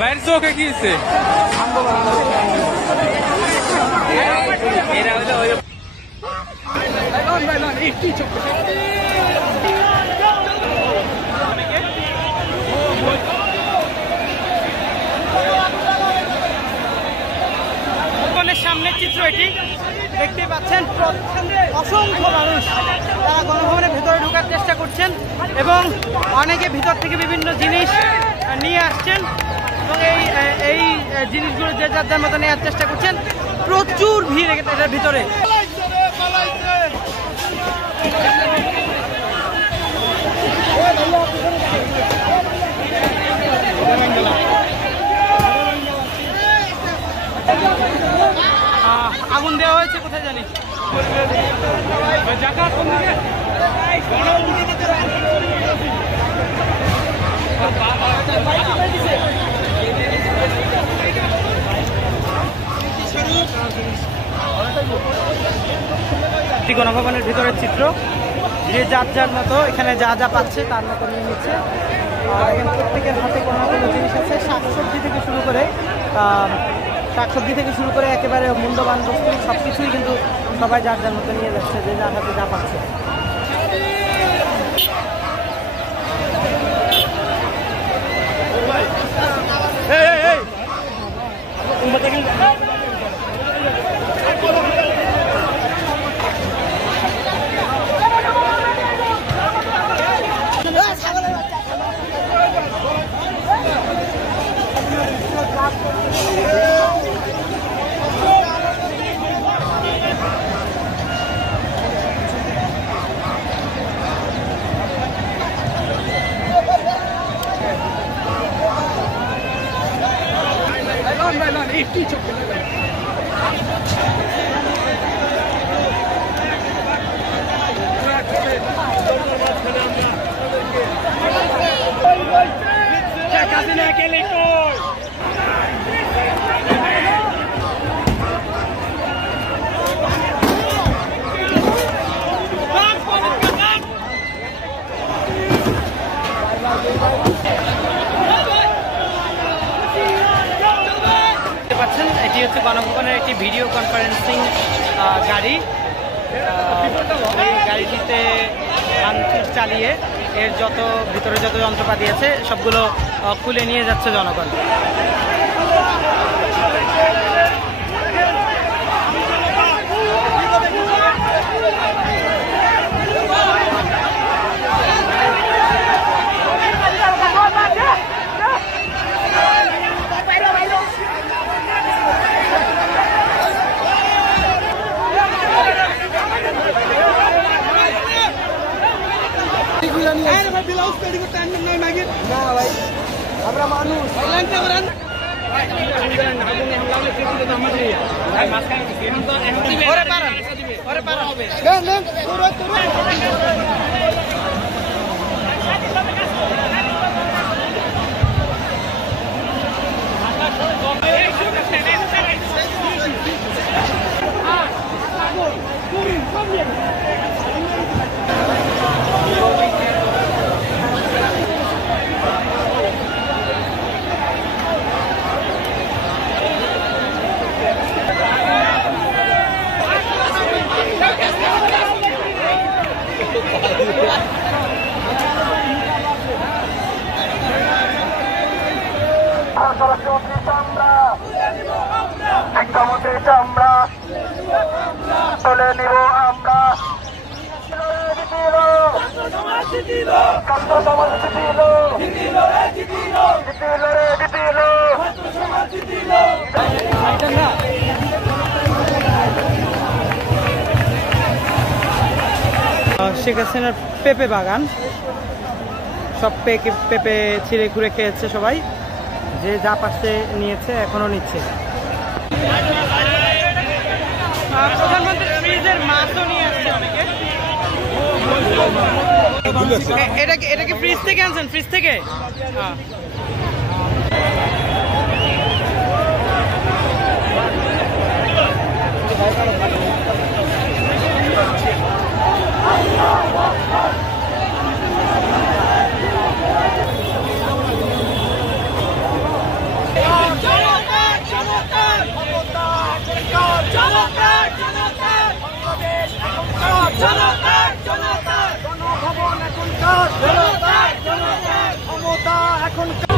বাইরের চোখে কি হচ্ছে? সামনের চিত্র এটি দেখতে পাচ্ছেন, অসংখ্য মানুষ তারা গণভবনের ভেতরে ঢোকার চেষ্টা করছেন এবং অনেকে ভিতর থেকে বিভিন্ন জিনিস নিয়ে আসছেন এবং এই জিনিসগুলো যে যার যার মতো নেওয়ার চেষ্টা করছেন। প্রচুর ভিড় এটার ভিতরে। আগুন দেওয়া হয়েছে কোথায় জানি। গণভবনের ভিতরের চিত্র, যে যার যার মতো এখানে যা যা পাচ্ছে তার মতো নিয়ে নিচ্ছে। এখানে প্রত্যেকের হাতে কোনো না কোনো জিনিস আছে, শাকসবজি থেকে শুরু করে একেবারে মূল্যবান বস্তু সব কিছুই কিন্তু সবাই যার যার মতো নিয়ে যাচ্ছে, যে যার হাতে যা পাচ্ছে। এটি হচ্ছে গণভবনের একটি ভিডিও কনফারেন্সিং গাড়ি। এই গাড়িটিতে ভাঙচুর চালিয়ে এর ভিতরে যত যন্ত্রপাতি আছে সবগুলো খুলে নিয়ে যাচ্ছে জনগণ। আমরা মানুষ শিক্ষামন্ত্রী চামড়া তুলে নিব আমরা। শেখ হাসিনার পেঁপে বাগান, সব পেঁপে ছিঁড়ে ঘুরে খেয়েছে সবাই, যে যা পাশে নিয়েছে এখনো নিচ্ছে। প্রধানমন্ত্রী ফ্রিজের মাছও নিয়ে আসছে অনেকে। এটা কি ফ্রিজ থেকে আনছেন? ফ্রিজ থেকে গণভবন এখনকার ক্ষমতা এখনকার